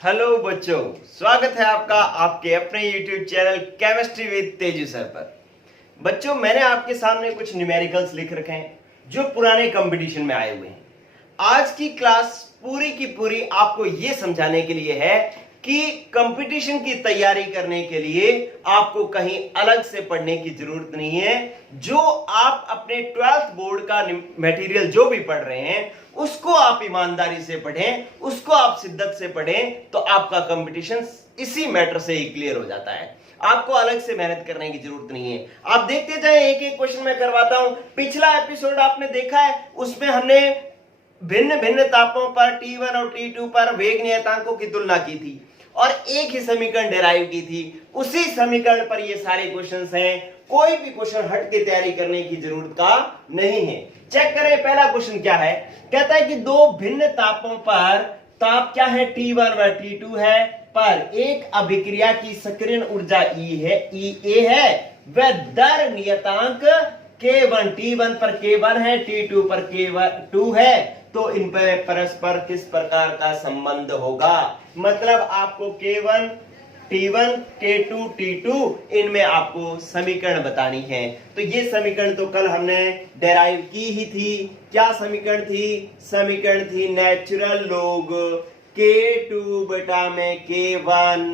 Hello बच्चों, स्वागत है आपका आपके अपने YouTube channel chemistry with Teju sir पर। बच्चों, मैंने आपके सामने कुछ न्यूमेरिकल्स लिख रखे हैं जो पुराने कंपटीशन में आए हुए हैं। आज की क्लास पूरी की पूरी आपको यह समझाने के लिए है कि कंपटीशन की तैयारी करने के लिए आपको कहीं अलग से पढ़ने की जरूरत नहीं है। जो आप अपने 12th बोर्ड का मटेरियल जो भी पढ़ रहे हैं उसको आप ईमानदारी से पढ़ें, उसको आप शिद्दत से पढ़ें, तो आपका कंपटीशन इसी मैटर से ही क्लियर हो जाता है। आपको अलग से मेहनत करने की जरूरत नहीं है। आप देखते जाएं, एक एक क्वेश्चन मैं करवाता हूं। पिछला एपिसोड आपने देखा है, उसमें हमने भिन्न भिन्न तापों पर T1 और T2 पर वेग नियतांकों की तुलना की थी और एक ही समीकरण डेराइव की थी। उसी समीकरण पर ये सारे क्वेश्चंस हैं। कोई भी क्वेश्चन हट के तैयारी करने की जरूरत का नहीं है। चेक करें, पहला क्वेश्चन क्या है। कहता है कि दो भिन्न तापों पर ताप क्या है, T1 व T2 है, पर एक अभिक्रिया की सक्रियण ऊर्जा EA है व दर नियतांक K1, T1 पर K1 है, T2 पर K2 है, तो इन पर परस्पर किस प्रकार का संबंध होगा। मतलब आपको K1, T1, K2, T2 इनमें आपको समीकरण बतानी है। तो ये समीकरण तो कल हमने डेराइव की ही थी। क्या समीकरण थी? समीकरण थी नेचुरल लोग K2 बटा में K1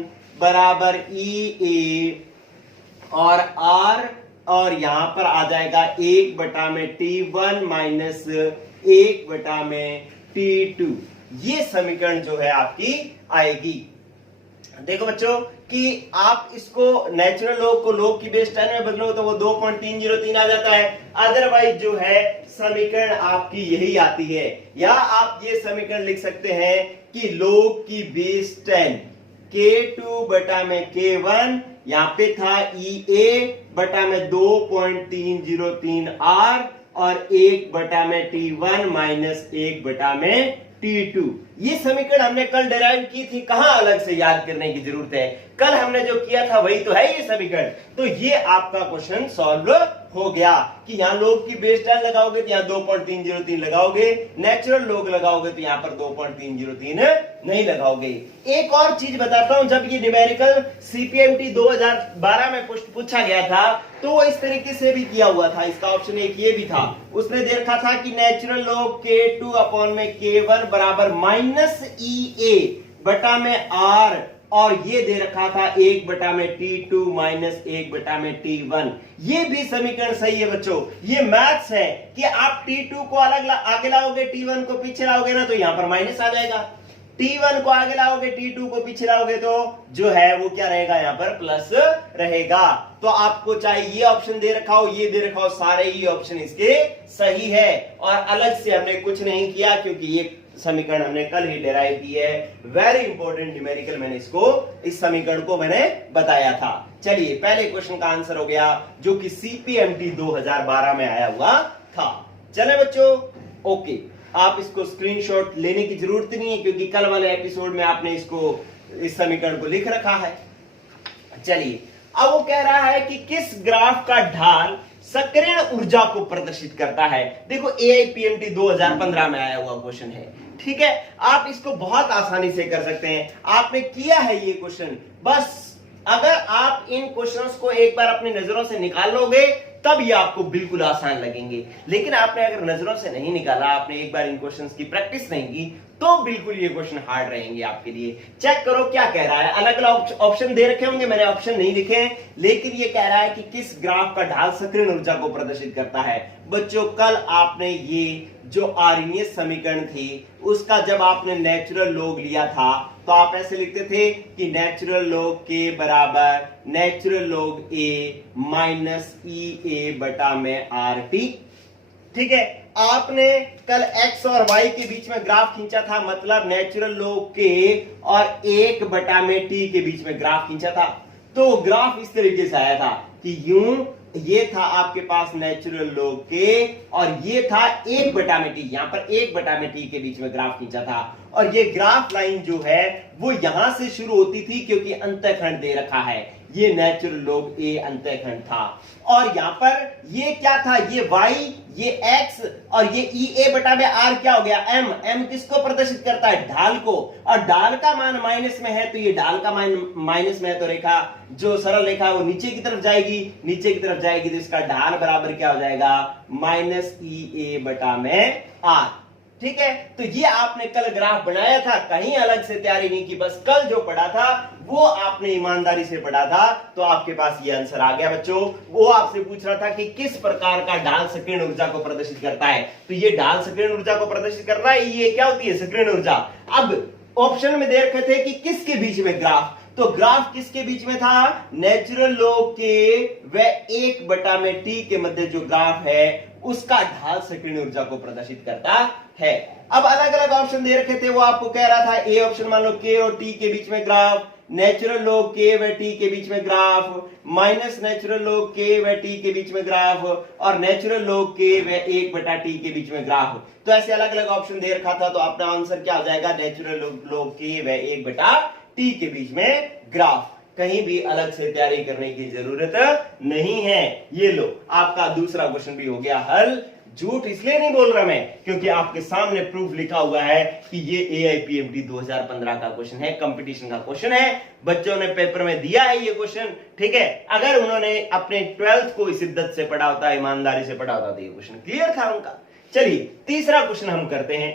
बराबर EA और R, और यहां पर आ जाएगा 1 बटा में T1 माइनस 1 बटा में T2। ये समीकरण जो है आपकी आएगी। देखो बच्चों कि आप इसको नेचुरल लॉग को लॉग की बेस 10 में बदलो तो वो 2.303 आ जाता है। अदरवाइज जो है समीकरण आपकी यही आती है। या आप ये समीकरण लिख सकते हैं कि लॉग की बेस 10 K2 बटा में K1, यहां पे था EA बटा में 2.303 R और 1 बटा में T1 माइनस 1 बटा में T2। ये समीकरण हमने कल डेराइव की थी, कहां अलग से याद करने की जरूरत है। कल हमने जो किया था वही तो है ये समीकरण। तो ये आपका क्वेश्चन सॉल्व हो गया कि यहां लोग की बेस 10 लगाओगे तो यहां 2.303 लगाओगे, नेचुरल लोग लगाओगे तो यहां पर 2.303 नहीं लगाओगे। एक और चीज बताता हूं, जब ये न्यूमेरिकल CPMT 2012 में पूछा गया था तो वो इस तरीके से भी किया हुआ था। इसका ऑप्शन एक ये भी था, उसने दे रखा था कि नेचुरल लोग K2 अपॉन में K1 बराबर माइनस EA बटा में R, और ये दे रखा था 1 बटा में T2 माइनस 1 बटा में T1। ये भी समीकरण सही है बच्चों। ये मैथ्स है कि आप T2 को अलग आगे लाओगे, T1 को पीछे लाओगे ना, तो यहां पर माइनस आ जाएगा। T1 को आगे लाओगे, T2 को पीछे लाओगे तो जो है वो क्या रहेगा, यहां पर प्लस रहेगा। तो आपको चाहे ये ऑप्शन दे रखा हो, ये दे रखा हो, सारे ही ऑप्शन इसके सही है। और अलग से हमने कुछ नहीं किया क्योंकि ये समीकरण हमने कल ही डेराइव की है। वेरी इंपॉर्टेंट न्यूमेरिकल, मैंने इसको इस समीकरण को मैंने बताया था। चलिए, पहले क्वेश्चन का आंसर हो गया जो कि CPMT 2012 में आया हुआ था। चले बच्चों, ओके, आप इसको स्क्रीनशॉट लेने की जरूरत नहीं है क्योंकि कल वाले एपिसोड में आपने इसको इस समीकरण को लिख रखा है। चलिए, अब वो कह रहा है कि किस ग्राफ का ढाल सक्रियण ऊर्जा को प्रदर्शित करता है। देखो AIPMT 2015 में आया हुआ क्वेश्चन है, ठीक है। आप इसको बहुत आसानी से कर सकते हैं। आपने किया है ये क्वेश्चन, बस अगर आप इन क्वेश्चंस को एक बार अपनी नजरों से निकाल लोगे तब ये आपको बिल्कुल आसान लगेंगे। लेकिन आपने अगर नजरों से नहीं निकाला, आपने एक बार इन क्वेश्चंस की प्रैक्टिस नहीं की, तो बिल्कुल ये क्वेश्चन हार्ड रहेंगे आपके लिए। चेक करो क्या कह रहा है। अलग अलग ऑप्शन दे रखे होंगे, मैंने ऑप्शन नहीं लिखे हैं, लेकिन ये कह रहा है कि किस ग्राफ का ढाल सक्रियण ऊर्जा को प्रदर्शित करता है। बच्चों, कल आपने ये जो आर्यनियस समीकरण थी उसका जब आपने नेचुरल लॉग लिया था तो आप ऐसे लिखते थे कि नेचुरल लॉग K बराबर natural log A minus EA बटा में RT, ठीक है। आपने कल x और y के बीच में ग्राफ खींचा था, मतलब नेचुरल लॉग K और 1 बटा में T के बीच में ग्राफ खींचा था। तो ग्राफ इस तरीके से आया था कि यूं ये था आपके पास नेचुरल लॉग K और ये था 1 बटा में T, यहां पर 1 बटा में T के बीच में ग्राफ खींचा था। और ये ग्राफ लाइन जो है वो यहां से शुरू होती थी क्योंकि अंतःखंड दे रखा है। ये नेचुरल लोग ए अंतःखंड था। और यहां पर ये क्या था, ये y, ये x और ये ई ए बटा में r क्या हो गया, m। m किसको प्रदर्शित करता है, ढाल को, और ढाल का मान माइनस में है तो ये ढाल का मान माइनस में है, तो रेखा जो सरल रेखा है वो नीचे की तरफ जाएगी, नीचे की तरफ जाएगी तो इसका ढाल बराबर क्या हो जाएगा, माइनस ई ए बटा में r। ठीक है, तो ये आपने कल ग्राफ बनाया था, कहीं अलग से तैयारी नहीं की, बस कल जो पढ़ा था वो आपने ईमानदारी से पढ़ा था, तो आपके पास ये आंसर आ गया बच्चों। वो आपसे पूछ रहा था कि किस प्रकार का ढाल संकीर्ण ऊर्जा को प्रदर्शित करता है, तो ये ढाल संकीर्ण ऊर्जा को प्रदर्शित कर रहा है, ये क्या होती है, संकीर्ण ऊर्जा। अब ऑप्शन में दे रखे थे कि किसके बीच में ग्राफ, तो ग्राफ किसके बीच में था, नेचुरल लॉग के व 1 बटा में टी के मध्य जो ग्राफ है उसका ढाल संकीर्ण ऊर्जा को प्रदर्शित करता है। अब अलग अलग ऑप्शन दे रखे थे, वो आपको कह रहा था ए ऑप्शन मान लो के और टी के बीच में ग्राफ, नेचुरल लॉग के व टी के बीच में ग्राफ, माइनस नेचुरल लॉग के व टी के बीच में ग्राफ, और नेचुरल लॉग के व 1 बटा टी के बीच में ग्राफ। तो ऐसे अलग अलग ऑप्शन दे रखा था, तो अपना आंसर क्या हो जाएगा, नेचुरल लॉग के व 1 बटा टी के बीच में ग्राफ। कहीं भी अलग से तैयारी करने की जरूरत नहीं है। ये लो, आपका दूसरा क्वेश्चन भी हो गया हल। झूठ इसलिए नहीं बोल रहा मैं, क्योंकि आपके सामने प्रूफ लिखा हुआ है कि ये AIPMT 2015 का क्वेश्चन है, कंपटीशन का क्वेश्चन है, बच्चों ने पेपर में दिया है ये क्वेश्चन। ठीक है, अगर उन्होंने अपने 12th को शिद्दत से पढ़ा होता, ईमानदारी से पढ़ा होता, तो ये क्वेश्चन क्लियर था उनका। चलिए तीसरा क्वेश्चन हम करते हैं।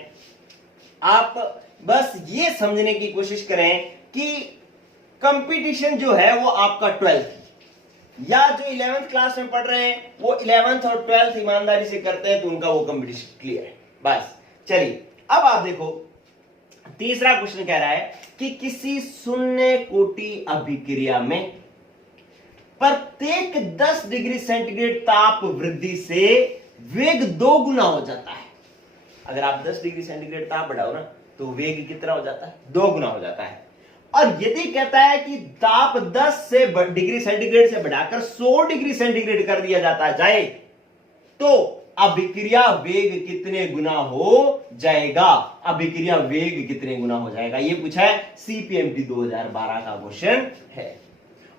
आप बस ये समझने की कोशिश करें कि कंपटीशन जो है वो आपका 12th या जो 11th क्लास में पढ़ रहे हैं वो 11th और 12th ईमानदारी से करते हैं, तो उनका वो कंपटीशन क्लियर है। बस चलिए, अब आप देखो तीसरा क्वेश्चन कह रहा है कि किसी शून्य कोटि अभिक्रिया में प्रत्येक 10 डिग्री सेंटीग्रेड ताप वृद्धि से वेग 2 गुना हो जाता है। अगर आप 10 डिग्री सेंटीग्रेड ताप बढ़ाओ ना, तो वेग कितना हो जाता है, 2 गुना हो जाता है। और यदि कहता है कि ताप 10 डिग्री सेंटीग्रेड से बढ़ाकर 100 डिग्री सेंटीग्रेड कर दिया जाता जाए, तो अभिक्रिया वेग कितने गुना हो जाएगा, अभिक्रिया वेग कितने गुना हो जाएगा, ये पूछा है, CPMT 2012 का क्वेश्चन है।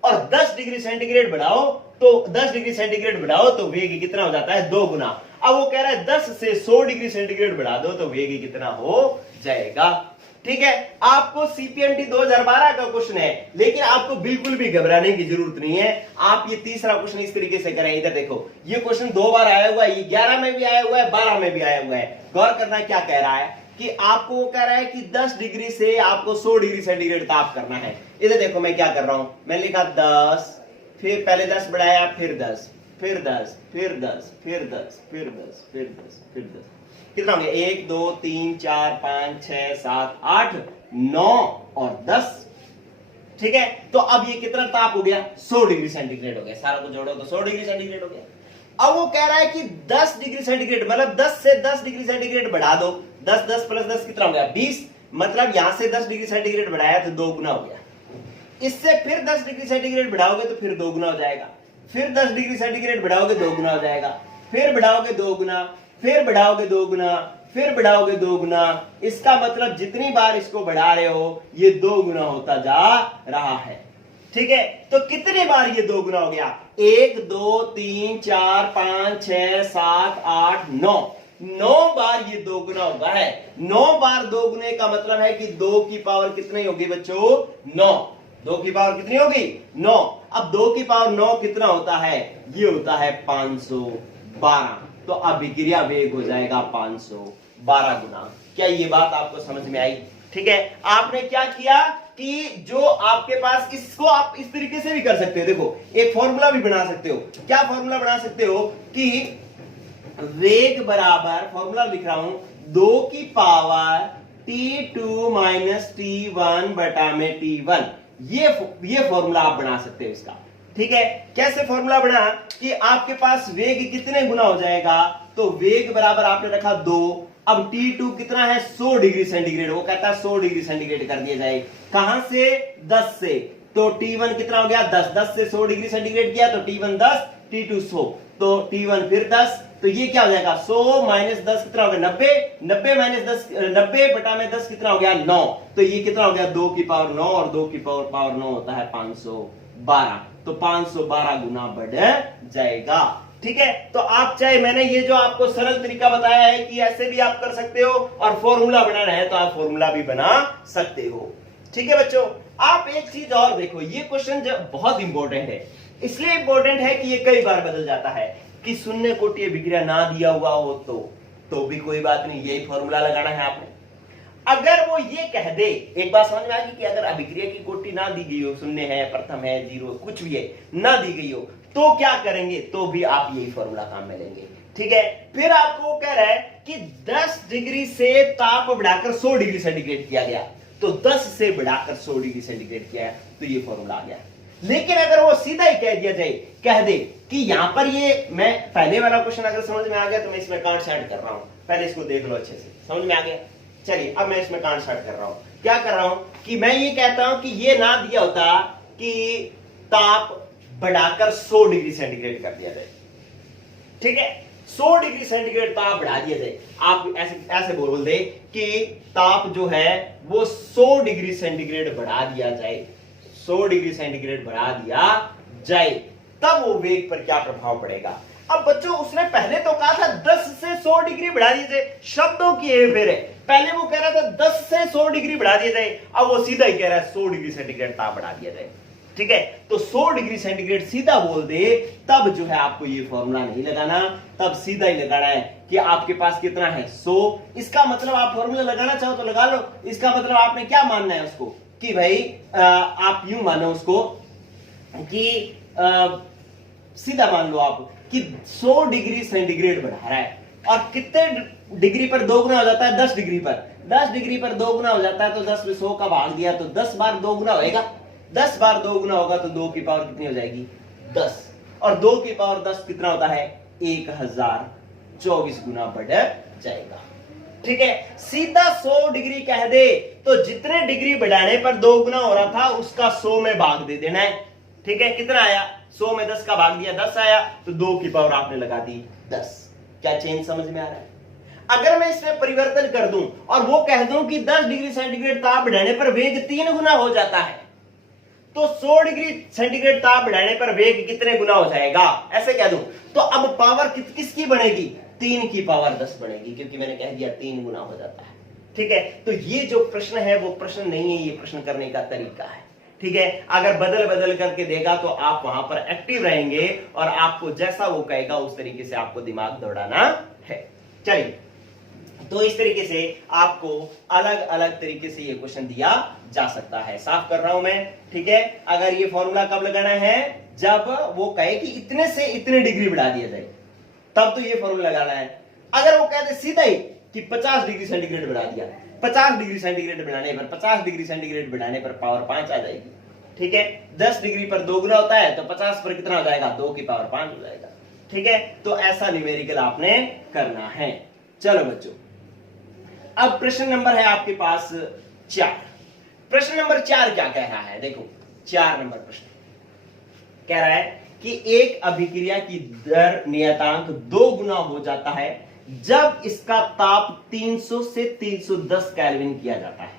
और 10 डिग्री सेंटीग्रेड बढ़ाओ तो 10 डिग्री सेंटीग्रेड बढ़ाओ तो वेग कितना हो जाता है, 2 गुना। अब वो कह रहा है 10 से 100 डिग्री सेंटीग्रेड बढ़ा दो तो वेग कितना हो जाएगा। ठीक है, आपको CPMT 2012 का क्वेश्चन है, लेकिन आपको बिल्कुल भी घबराने की जरूरत नहीं है। आप ये तीसरा क्वेश्चन इस तरीके से करें, इधर देखो, ये क्वेश्चन 2 बार आया हुआ है, ये 11 में भी आया हुआ है, 12 में भी आया हुआ है। गौर करना क्या कह रहा है कि आपको वो कह रहा है कि 10 डिग्री से आपको 100 डिग्री सेंटीग्रेड ताप करना है। इधर देखो मैं क्या कर रहा हूं, मैं लिखा 10, फिर पहले 10 बढ़ाया, फिर 10, फिर 10, फिर 10, फिर 10, फिर 10, फिर 10, फिर 10, कितना हो गया, 1 2 3 4 5 6 7 8 9 और 10। ठीक है, तो अब ये कितना ताप हो गया, 100 डिग्री सेंटीग्रेड हो गया, सारा को जोड़ो तो 100 डिग्री सेंटीग्रेड हो गया। अब वो कह रहा है कि 10 डिग्री सेंटीग्रेड मतलब 10 से 10 डिग्री सेंटीग्रेड बढ़ा दो, 10 10 प्लस 10 कितना हो गया, 20, मतलब यहां से 10 डिग्री सेंटीग्रेड बढ़ाया तो 2 गुना हो गया। इससे फिर 10 डिग्री सेंटीग्रेड बढ़ाओगे तो फिर 2 गुना हो जाएगा, फिर 10 डिग्री सेंटीग्रेड बढ़ाओगे 2 गुना हो जाएगा, फिर बढ़ाओगे 2 गुना, फिर बढ़ाओगे 2 गुना, फिर बढ़ाओगे 2 गुना। इसका मतलब जितनी बार इसको बढ़ा रहे हो ये 2 गुना होता जा रहा है। ठीक है, तो कितनी बार ये 2 गुना हो गया, 1 2 3 4 5 6 7 8 9, 9 बार ये 2 गुना होगा है। 9 बार 2 गुने का मतलब है कि 2 की पावर कितनी होगी बच्चों, 9। 2 की पावर कितनी होगी, 9। अब 2 की पावर 9 कितना होता है, ये होता है 512, तो अभिक्रिया वेग हो जाएगा 512 गुना। क्या ये बात आपको समझ में आई? ठीक है, आपने क्या किया कि जो आपके पास, इसको आप इस तरीके से भी कर सकते हो, देखो एक फॉर्मूला भी बना सकते हो। क्या फॉर्मूला बना सकते हो कि वेग बराबर, फॉर्मूला लिख रहा हूं, 2 की पावर T2 माइनस T1 बटा में T1, ये फॉर्मूला आप बना सकते हो इसका। ठीक है, कैसे फॉर्मूला बना कि आपके पास वेग कितने गुना हो जाएगा, तो वेग बराबर आपने रखा 2, अब T2 कितना है, 100 डिग्री सेंटीग्रेड, वो कहता है 100 डिग्री सेंटीग्रेड कर दिया जाए, कहां से, 10 से, तो T1 कितना हो गया, 10, 10 से 100 डिग्री सेंटीग्रेड किया तो T1 10, T2 100, तो T1 फिर 10, तो ये क्या हो जाएगा, 100 माइनस 10 कितना हो गया, 90, 90 माइनस 10, 90 बटा में 10 कितना हो गया, 9, तो ये कितना हो गया, 2 की पावर 9, और 2 की पावर 9 होता है 12, तो 512 गुना बढ़ जाएगा। ठीक है, तो आप चाहे मैंने ये जो आपको सरल तरीका बताया है कि ऐसे भी आप कर सकते हो और फॉर्मूला बनाना है तो आप फॉर्मूला भी बना सकते हो। ठीक है बच्चों, आप एक चीज और देखो, ये क्वेश्चन जब बहुत इंपॉर्टेंट है, इसलिए इंपॉर्टेंट है कि ये कई बार बदल जाता है कि शून्य कोटि अभिक्रिया ना दिया हुआ हो तो भी कोई बात नहीं, यही फॉर्मूला लगाना है आपने। अगर वो ये कह दे, एक बात समझ में आ गई कि अगर अभिक्रिया की कोटि ना दी गई हो, शून्य है, प्रथम है, जीरो, कुछ भी है, ना दी गई हो, तो क्या करेंगे, तो भी आप यही फॉर्मूला काम में लेंगे। ठीक है, फिर आपको कह रहा है कि 10 डिग्री से ताप बढ़ाकर 100 डिग्री सेंटीग्रेड किया गया, तो 10 से बढ़ाकर 100 डिग्री सेंटीग्रेड किया, तो ये फॉर्मूला आ गया। लेकिन अगर वो सीधा ही कह दिया जाए, कह दे कि यहां पर ये, मैं पहले वाला क्वेश्चन अगर समझ में आ गया तो मैं इसमें कांट सेट कर रहा हूं, पहले इसको देख लो अच्छे से, समझ में आ गया। चलिए अब मैं इसमें कांट सेट कर रहा हूं, क्या कर रहा हूं कि मैं ये कहता हूं कि ये ना दिया होता कि ताप बढ़ाकर 100 डिग्री सेंटीग्रेड कर दिया जाए। ठीक है, 100 डिग्री सेंटीग्रेड ताप बढ़ा दिया जाए, आप ऐसे ऐसे बोल दे कि ताप जो है वो 100 डिग्री सेंटीग्रेड बढ़ा दिया जाए, 100 डिग्री सेंटीग्रेड बढ़ा दिया जाए, तब वो वेग पर क्या प्रभाव पड़ेगा। अब बच्चों उसने पहले तो कहा था 10 से 100 डिग्री बढ़ा दिया जाए, शब्दों की हेरफेर है। पहले वो कह रहा था 10 से 100 डिग्री बढ़ा दिया जाए, अब वो सीधा ही कह रहा है 100 डिग्री सेंटीग्रेड ताप बढ़ा दिया जाए। ठीक है, तो 100 डिग्री सेंटीग्रेड सीधा बोल दे, तब जो है आपको ये फॉर्मूला नहीं लगाना, तब सीधा ही लगाना है कि आपके पास कितना है 100। इसका मतलब आप फॉर्मूला लगाना चाहो तो लगा लो, इसका मतलब आपने क्या मानना है उसको कि भाई आप यूं मानो उसको कि सीधा मान लो आप कि 100 डिग्री सेंटीग्रेड बढ़ा रहा है, और कितने डिग्री पर 2 गुना हो जाता है, 10 डिग्री पर, 10 डिग्री पर 2 गुना हो जाता है, तो 10 में 100 का भाग दिया तो 10 बार 2 गुना होएगा, 10 बार 2 गुना होगा तो 2 की पावर कितनी हो जाएगी 10, और 2 की पावर 10 कितना होता है 1024 गुना बढ़ जाएगा। ठीक है, सीधा 100 डिग्री कह दे तो जितने डिग्री बढ़ाने पर 2 गुना हो रहा था उसका 100 में भाग दे देना है। ठीक है, कितना आया, 100 में 10 का भाग दिया 10 आया, तो 2 की पावर आपने लगा दी 10। क्या चेंज समझ में आ रहा है। अगर मैं इसमें परिवर्तन कर दूं और वो कह दूं कि 10 डिग्री सेंटीग्रेड ताप बढ़ाने पर वेग 3 गुना हो जाता है, तो 100 डिग्री सेंटीग्रेड ताप बढ़ाने पर वेग कितने गुना हो जाएगा, ऐसे कह दूं, तो अब पावर किसकी बनेगी, 3 की पावर 10 बनेगी, क्योंकि मैंने कह दिया 3 गुना हो जाता है। ठीक है, तो ये जो प्रश्न है वो प्रश्न नहीं है, ये प्रश्न करने का तरीका है। ठीक है, अगर बदल बदल करके देगा तो आप वहां पर एक्टिव रहेंगे और आपको जैसा वो कहेगा उस तरीके से आपको दिमाग दौड़ाना है। चलिए, तो इस तरीके से आपको अलग अलग तरीके से ये क्वेश्चन दिया जा सकता है। साफ कर रहा हूं मैं। ठीक है, अगर ये फॉर्मूला कब लगाना है, जब वो कहे कि इतने से इतने डिग्री बढ़ा दिया जाए, तब तो ये फॉर्मूला लगाना है। अगर वो कहते सीधा ही कि 50 डिग्री सेंटीग्रेड बढ़ा दिया, 50 डिग्री सेंटीग्रेड बढ़ाने पर 50 डिग्री सेंटीग्रेड बढ़ाने पर पावर 5 आ जाएगी। ठीक है, 10 डिग्री पर 2 गुना होता है, तो 50 पर कितना हो जाएगा, 2 की पावर 5 हो जाएगा। ठीक है, तो ऐसा न्यूमेरिकल आपने करना है। चलो बच्चों, अब प्रश्न नंबर है आपके पास 4। प्रश्न नंबर 4 क्या कह रहा है, देखो 4 नंबर प्रश्न कह रहा है कि एक अभिक्रिया की दर नियतांक 2 गुना हो जाता है जब इसका ताप 300 से 310 केल्विन किया जाता है,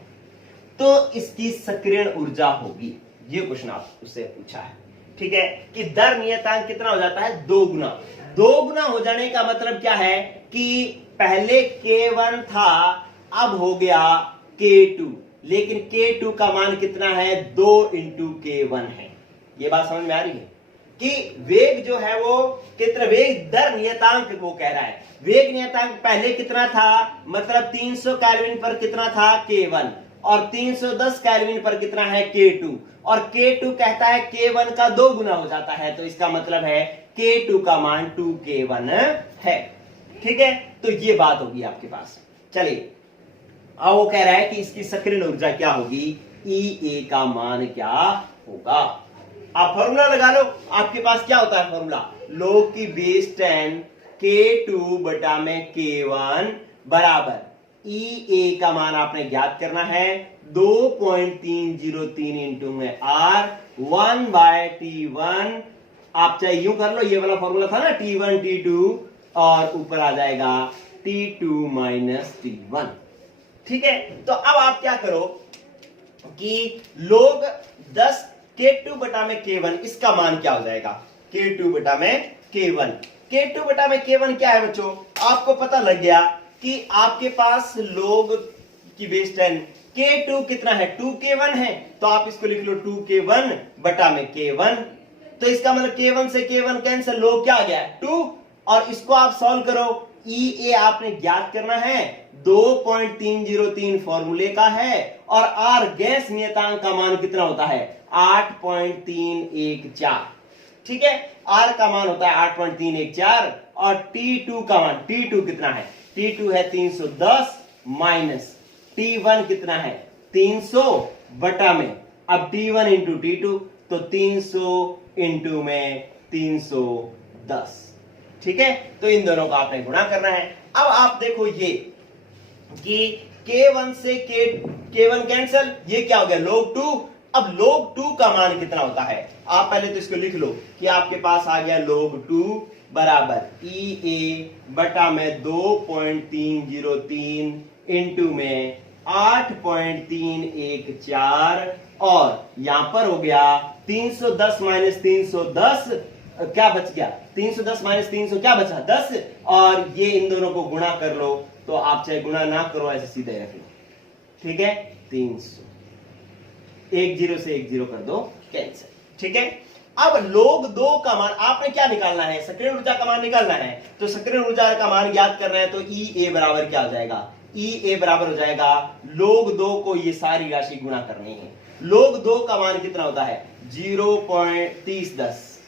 तो इसकी सक्रियण ऊर्जा होगी। ये क्वेश्चन आप उससे पूछा है। ठीक है, कि दर नियतांक कितना हो जाता है, 2 गुना। 2 गुना हो जाने का मतलब क्या है कि पहले K1 था, अब हो गया K2, लेकिन K2 का मान कितना है, 2 इंटू K1 है। ये बात समझ में आ रही है कि वेग जो है वो कितना, वेग दर नियतांक वो कह रहा है, वेग नियतांक पहले कितना था, मतलब 300 केल्विन पर कितना था K1, और 310 केल्विन पर कितना है K2, और K2 कहता है K1 का 2 गुना हो जाता है, तो इसका मतलब है K2 का मान 2K1 है। ठीक है, तो ये बात होगी आपके पास। चलिए, अब वो कह रहा है कि इसकी सक्रियण ऊर्जा क्या होगी, EA का मान क्या होगा। आप फॉर्मूला लगा लो, आपके पास क्या होता है फॉर्मूला, log की बेस 10 K2 बटा में K1 बराबर EA का मान आपने ज्ञात करना है 2.303 इंटू में R 1/T1। आप चाहे यूं कर लो, ये वाला फॉर्मूला था ना T1 T2, और ऊपर आ जाएगा T2 माइनस T1। ठीक है, तो अब आप क्या करो कि लोग 10 K2 बटा में K1, इसका मान क्या हो जाएगा? K2 बटा में K1। K2 बटा में K1 क्या है बच्चों? आपको पता लग गया कि आपके पास log की बेस 10, K2 कितना है? 2K1 है, तो आप इसको लिख लो 2K1 बटा में K1। तो इसका मतलब K1 से K1 कैंसिल, log क्या आ गया? 2। और इसको आप सॉल्व करो, EA आपने ज्ञात करना है, 2.303 फॉर्मूले का है, और R गैस नियतांक का मान कितना होता है? 8.314। ठीक है, R का मान होता है 8.314, और T2 का मान, T2 कितना है? T2 है 310 माइनस T1 कितना है? 300 बटा में, अब T1 इंटू T2, तो 300 इंटू में 310। ठीक है, तो इन दोनों का आपने गुणा करना है। अब आप देखो ये कि K1 से K1 कैंसल, ये क्या हो गया? log 2। अब log 2 का मान कितना होता है? आप पहले तो इसको लिख लो कि आपके पास आ गया log 2 बराबर EA बटा में 2.303 इंटू में 8.314, और यहां पर हो गया 310 माइनस 310, क्या बच गया? 310 माइनस 300 क्या बचा? 10। और ये इन दोनों को गुणा कर लो, तो आप चाहे गुणा ना करो, ऐसे सीधे रख लो। ठीक है, 300, 10 से 10 कर दो कैंसिल। ठीक है, अब log 2 का मान आपने क्या निकालना है? सक्रिय ऊर्जा का मान निकालना है। तो सक्रिय ऊर्जा का मान ज्ञात करना है, तो EA बराबर क्या हो जाएगा? EA बराबर हो जाएगा log 2 को ये सारी राशि गुणा करनी है। log 2 का मान कितना होता है? 0.3010।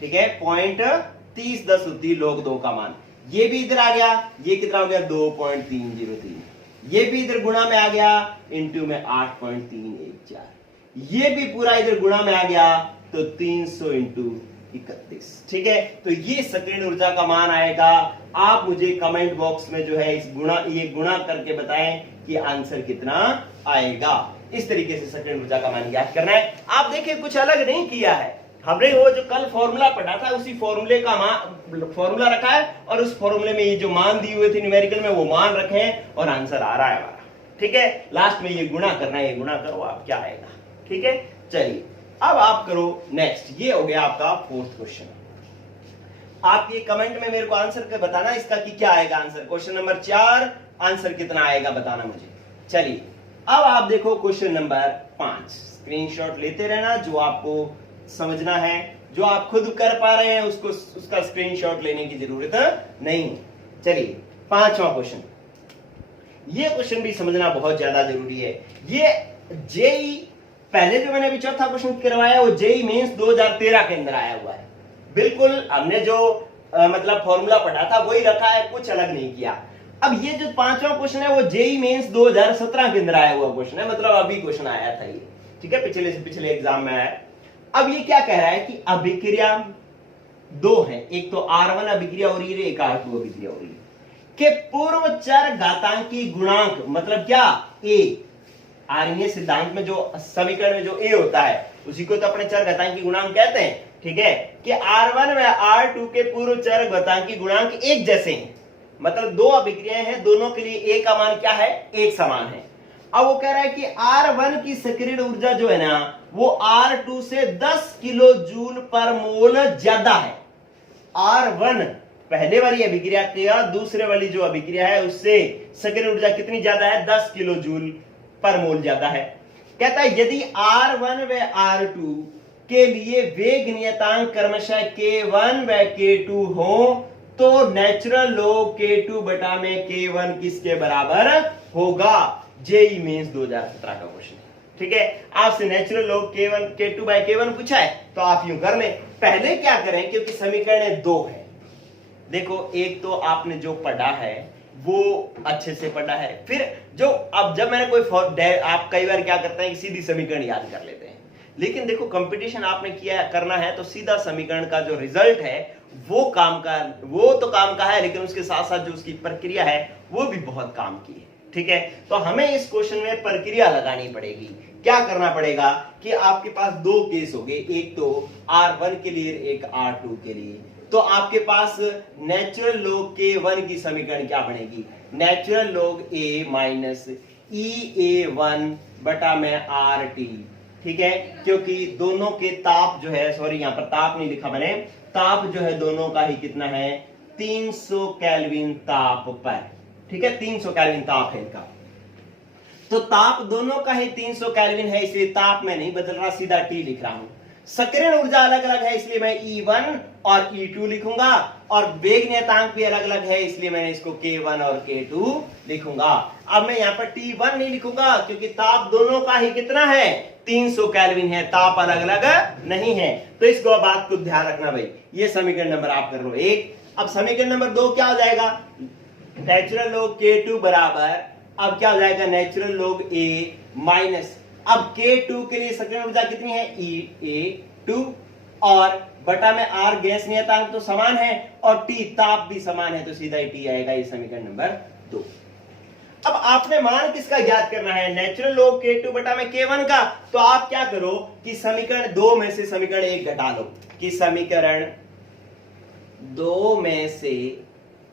ठीक है, 0.3010 होती है log 2 का मान। ये भी इधर आ गया, ये कितना हो गया? 2.303। ये भी इधर गुणा में आ गया, इंटू में 8.314। ये भी पूरा इधर गुणा में आ गया, तो 300 इंटू 31। ठीक है, तो ये सक्रिय ऊर्जा का मान आएगा। आप मुझे कमेंट बॉक्स में जो है ये गुणा करके बताएं कि आंसर कितना आएगा। इस तरीके से सक्रिय ऊर्जा का मान ज्ञात करना है। आप देखिए, कुछ अलग नहीं किया है हमने, वो जो कल फॉर्मूला पढ़ा था उसी फॉर्मूले का फॉर्मूला रखा है, और उस फॉर्मूले में ये जो मान दिए हुए थे न्यूमेरिकल में, वो मान रखे हैं, और आंसर आ रहा है हमारा। ठीक है, लास्ट में ये गुणा करना है, ये गुणा करो आप, क्या आएगा। ठीक है, चलिए अब आप करो नेक्स्ट। ये हो गया आपका 4th क्वेश्चन। आप ये कमेंट में मेरे को आंसर कर बताना इसका कि क्या आएगा आंसर। क्वेश्चन नंबर 4 आंसर कितना आएगा बताना मुझे। चलिए अब आप देखो क्वेश्चन नंबर 5। स्क्रीनशॉट लेते रहना, जो आपको समझना है, जो आप खुद कर पा रहे हैं उसका स्क्रीनशॉट लेने की जरूरत नहीं। चलिए 5वां क्वेश्चन। ये क्वेश्चन भी समझना बहुत ज्यादा जरूरी है। ये जेई, पहले जो मैंने अभी चौथा क्वेश्चन करवाया वो जेई मेंस 2013 के अंदर आया हुआ है। बिल्कुल हमने जो मतलब फॉर्मूला पढ़ा था वही रखा है, कुछ अलग नहीं किया। अब ये जो 5वां क्वेश्चन है वो जेई मेंस 2017 के अंदर आया हुआ क्वेश्चन है, मतलब अभी क्वेश्चन आया था ये। ठीक है, पिछले से पिछले एग्जाम में आया। अब ये क्या कह रहा है कि अभिक्रिया 2 है, एक तो R1 अभिक्रिया हो रही है, एक R2 अभिक्रिया हो रही है, के पूर्व चर घातांकी गुणांक, मतलब क्या? A। आर्यन सिद्धांत में जो समीकरण में जो A होता है उसी को तो अपने चर घातांकी गुणांक कहते हैं। ठीक है, कि R1 व R2 के पूर्व चर घातांकी गुणांक एक जैसे हैं, मतलब 2 अभिक्रियाएं हैं, दोनों के लिए A का मान क्या है? एक समान है। अब वो कह रहा है कि R1 की सक्रिय ऊर्जा जो है ना वो R2 से 10 किलो जूल पर मोल ज्यादा है। R1 पहले वाली अभिक्रिया किया, दूसरे वाली जो अभिक्रिया है उससे सक्रिय ऊर्जा कितनी ज्यादा है? 10 किलो जूल पर मोल ज्यादा है। कहता है यदि R1 व R2 के लिए वेग नियतांक क्रमशः K1 व K2 हो तो नेचुरल लॉग K2 बटा में K1 किसके बराबर होगा? जेई मेंस 2017 का क्वेश्चन है। ठीक है, आपसे natural log K1 K2 bye K1 पूछा है, तो आप यूं कर लें। पहले क्या करें, क्योंकि समीकरण 2 है। देखो, एक तो आपने जो पढ़ा है वो अच्छे से पढ़ा है, फिर जो अब जब मैंने कोई आप कई बार क्या करते हैं कि सीधी समीकरण याद कर लेते हैं, लेकिन देखो कंपटीशन आपने किया करना है तो सीधा समीकरण का जो रिजल्ट है वो तो काम का है, लेकिन उसके साथ साथ जो उसकी प्रक्रिया है वो भी बहुत काम की है। ठीक है, तो हमें इस क्वेश्चन में प्रक्रिया लगानी पड़ेगी। क्या करना पड़ेगा कि आपके पास 2 केस हो गए, एक तो R1 के लिए, एक R2 के लिए। तो आपके पास नेचुरल लॉग K1 की समीकरण क्या बनेगी? Natural log A minus EA1 बटा में RT ठीक है, क्योंकि दोनों के ताप जो है, सॉरी यहां पर ताप नहीं लिखा मैंने, ताप जो है दोनों का ही कितना है 300 केल्विन ताप पर, ठीक है 300 केल्विन ताप है इनका। तो ताप दोनों का ही 300 केल्विन है, इसलिए ताप में नहीं बदल रहा, सीधा T लिख रहा हूं। सक्रियण ऊर्जा अलग अलग है, इसलिए मैं E1 और E2 लिखूंगा, और वेग नियतांक भी अलग अलग है, इसलिए मैंने इसको K1 और K2 लिखूंगा। अब मैं यहाँ पर T1 नहीं लिखूंगा, क्योंकि ताप दोनों का ही कितना है 300 केल्विन है, ताप अलग अलग नहीं है। तो इस बात को ध्यान रखना भाई। ये समीकरण नंबर आप कर लो 1। अब समीकरण नंबर 2 क्या हो जाएगा, नेचुरल लॉग K2 बराबर, अब क्या हो जाएगा नेचुरल लॉग A माइनस, अब K2 के लिए सक्रियण ऊर्जा कितनी है EA2, और बटा में R गैस नियतांक तो समान है और T ताप भी समान है, तो सीधा ही T आएगा। ये समीकरण नंबर 2। अब आपने मान किसका ज्ञात करना है, नेचुरल लॉग K2 बटा में K1 का। तो आप क्या करो कि समीकरण 2 में से समीकरण 1 घटा लो, कि समीकरण 2 में से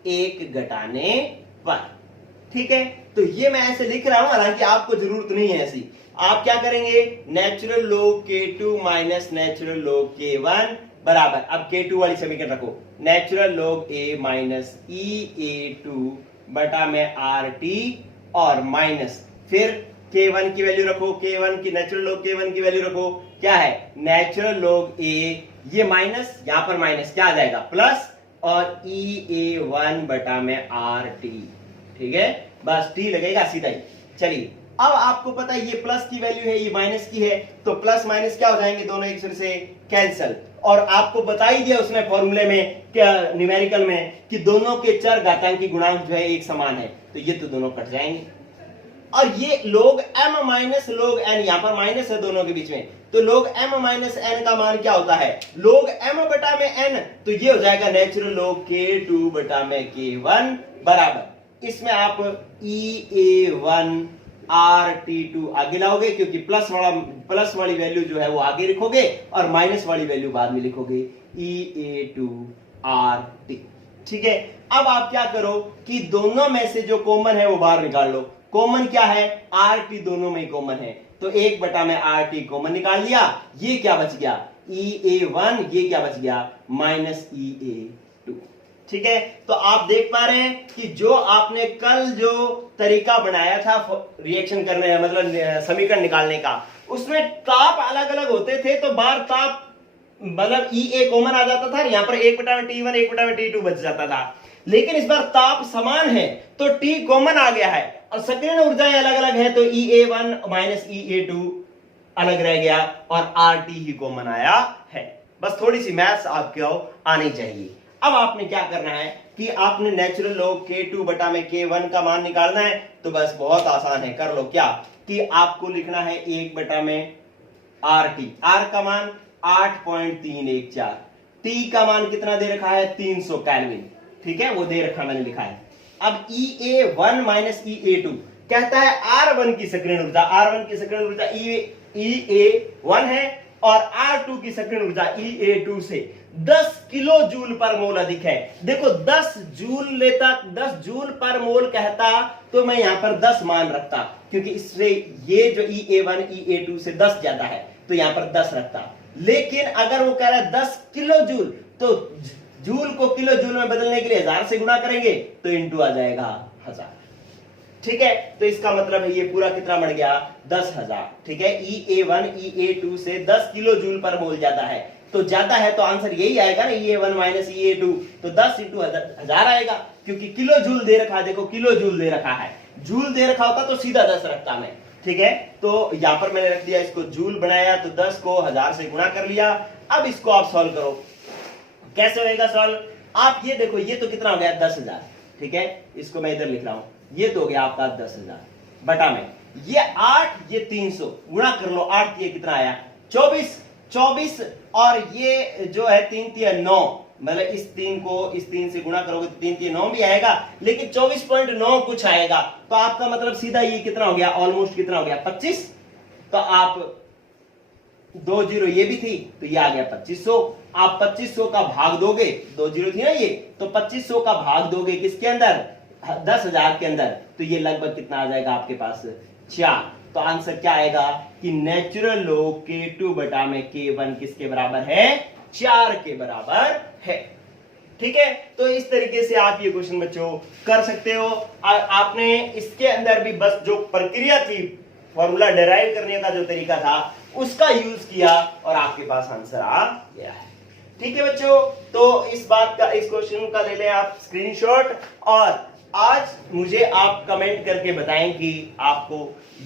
1 घटाने पर, ठीक है। तो ये मैं ऐसे लिख रहा हूं, हालांकि आपको जरूरत नहीं है ऐसी। आप क्या करेंगे, natural log K2 minus natural log K1 बराबर, अब K2 वाली समीकरण रखो, natural log A minus EA2 बटा में RT, और माइनस फिर K1 की वैल्यू रखो, K1 की नेचुरल लॉग K1 की वैल्यू रखो, क्या है नेचुरल लॉग A, ये माइनस यहां पर माइनस क्या आ जाएगा प्लस, और EA1 बटा में RT, ठीक है, बस T लगेगा सीधा ही। चलिए अब आपको पता है ये प्लस की वैल्यू है, ये माइनस की है, तो प्लस माइनस क्या हो जाएंगे, दोनों एक दूसरे से कैंसिल। और आपको बता ही दिया उसने फॉर्मूले में, क्या न्यूमेरिकल में, कि दोनों के चर घातांकी गुणांक जो है एक समान है, तो ये तो दोनों कट जाएंगे। और ये log m minus log n, यहां पर माइनस है दोनों के बीच में, तो log m माइनस n का मान क्या होता है log m बटा में n, तो ये हो जाएगा नेचुरल log K2 बटा में K1 बराबर, इसमें आप EA1 RT2 आगे लाओगे, क्योंकि प्लस वाली वैल्यू जो है वो आगे लिखोगे और माइनस वाली वैल्यू बाद में लिखोगे, EA2 RT, ठीक है। अब आप क्या करो कि दोनों में से जो कॉमन है वो बाहर निकाल लो। कॉमन क्या है, RT दोनों में कॉमन है, तो 1 बटा में RT कॉमन निकाल लिया, ये क्या बच गया EA1, ये क्या बच गया माइनस EA2, ठीक है। तो आप देख पा रहे हैं कि जो आपने कल जो तरीका बनाया था रिएक्शन करने, मतलब समीकरण निकालने का, उसमें ताप अलग अलग होते थे, तो बार ताप मतलब EA कॉमन आ जाता था, यहाँ पर 1 बटा में T1 1 बटा में T2 बच जाता था। लेकिन इस बार ताप समान है तो T कॉमन आ गया है, और सक्रियण ऊर्जाएं अलग अलग है, तो EA1 माइनस EA2 अलग रह गया और RT ही कॉमन आया है। बस थोड़ी सी मैथ्स आपको आनी चाहिए। अब आपने क्या करना है कि आपने नेचुरल लॉग K2 बटा में K1 का मान निकालना है, तो बस बहुत आसान है, कर लो क्या कि आपको लिखना है 1 बटा में RT, R का मान 8.314, T का मान कितना दे रखा है 300 केल्विन, ठीक है, वो दे रखा मैंने लिखा है। अब EA1 माइनस EA2 कहता है R1 की सक्रियण ऊर्जा, R1 की सक्रियण ऊर्जा EA1 है, और R2 की सक्रियण ऊर्जा EA2 से 10 किलो जूल पर मोल अधिक है। देखो 10 जूल लेता, 10 जूल पर मोल कहता तो मैं यहां पर 10 मान रखता, क्योंकि इससे ये जो EA1 EA2 से 10 ज्यादा है, तो यहां पर 10 रखता। लेकिन अगर वो कह रहा है 10 किलो जूल, तो जूल को किलो जूल में बदलने के लिए 1000 से गुणा करेंगे तो इंटू आ जाएगा 1000, ठीक है। तो इसका मतलब है ये पूरा कितना बढ़ गया 10,000, ठीक है। EA1 EA2 से 10 किलो जूल पर मोल ज्यादा है, तो ज्यादा है तो आंसर यही आएगा ना, EA1 माइनस EA2, तो 10 इंटू 1000 आएगा, क्योंकि किलो जूल दे रखा है। देखो किलो जूल दे रखा है, जूल दे रखा होता तो सीधा 10 रखता मैं, ठीक है। तो यहां पर मैंने रख दिया, इसको जूल बनाया, तो 10 को 1000 से गुणा कर लिया। अब इसको आप सॉल्व करो, कैसे होएगा सॉल्व, आप ये देखो, ये तो कितना हो गया 10,000, ठीक है, इसको मैं इधर लिख रहा हूं, ये तो हो गया आपका 10,000 बटा में ये 8, ये 300 गुणा कर लो, 8 ये कितना आया 24, और ये जो है 3 3 9, मतलब इस 3 को इस 3 से गुणा करोगे तो 3 3 9 भी आएगा, लेकिन 24.9 कुछ आएगा, तो आपका मतलब सीधा ये कितना हो गया, ऑलमोस्ट कितना हो गया 25। तो आप 2 0 ये भी थी, तो ये आ गया 2500। आप 2500 का भाग दोगे, 2 0 थी ना ये, तो 2500 का भाग दोगे किसके अंदर 10,000 के अंदर, तो ये लगभग कितना आ जाएगा आपके पास 4। तो आंसर क्या आएगा कि नेचुरल लॉग K2 बटा में K1 किसके बराबर है, 4 के बराबर है। ठीक है, तो इस तरीके से आप ये क्वेश्चन बच्चों कर सकते हो। आपने इसके अंदर भी बस जो प्रक्रिया थी, फॉर्मूला डिराइव करने का जो तरीका था, उसका यूज किया और आपके पास आंसर आ गया है। ठीक है बच्चों, तो इस बात का, इस क्वेश्चन का ले लें आप स्क्रीनशॉट, और आज मुझे आप कमेंट करके बताएं कि आपको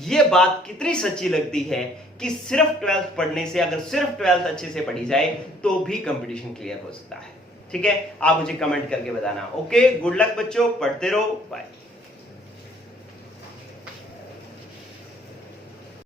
ये बात कितनी सच्ची लगती है कि सिर्फ 12th पढ़ने से, अगर सिर्फ 12th अच्छे से पढ़ी जाए तो भी कंपटीशन क्लियर हो सकता है। ठीक है, आप मुझे कमेंट करके बताना। ओके, गुड लक बच्चों, पढ़ते रहो, बाय।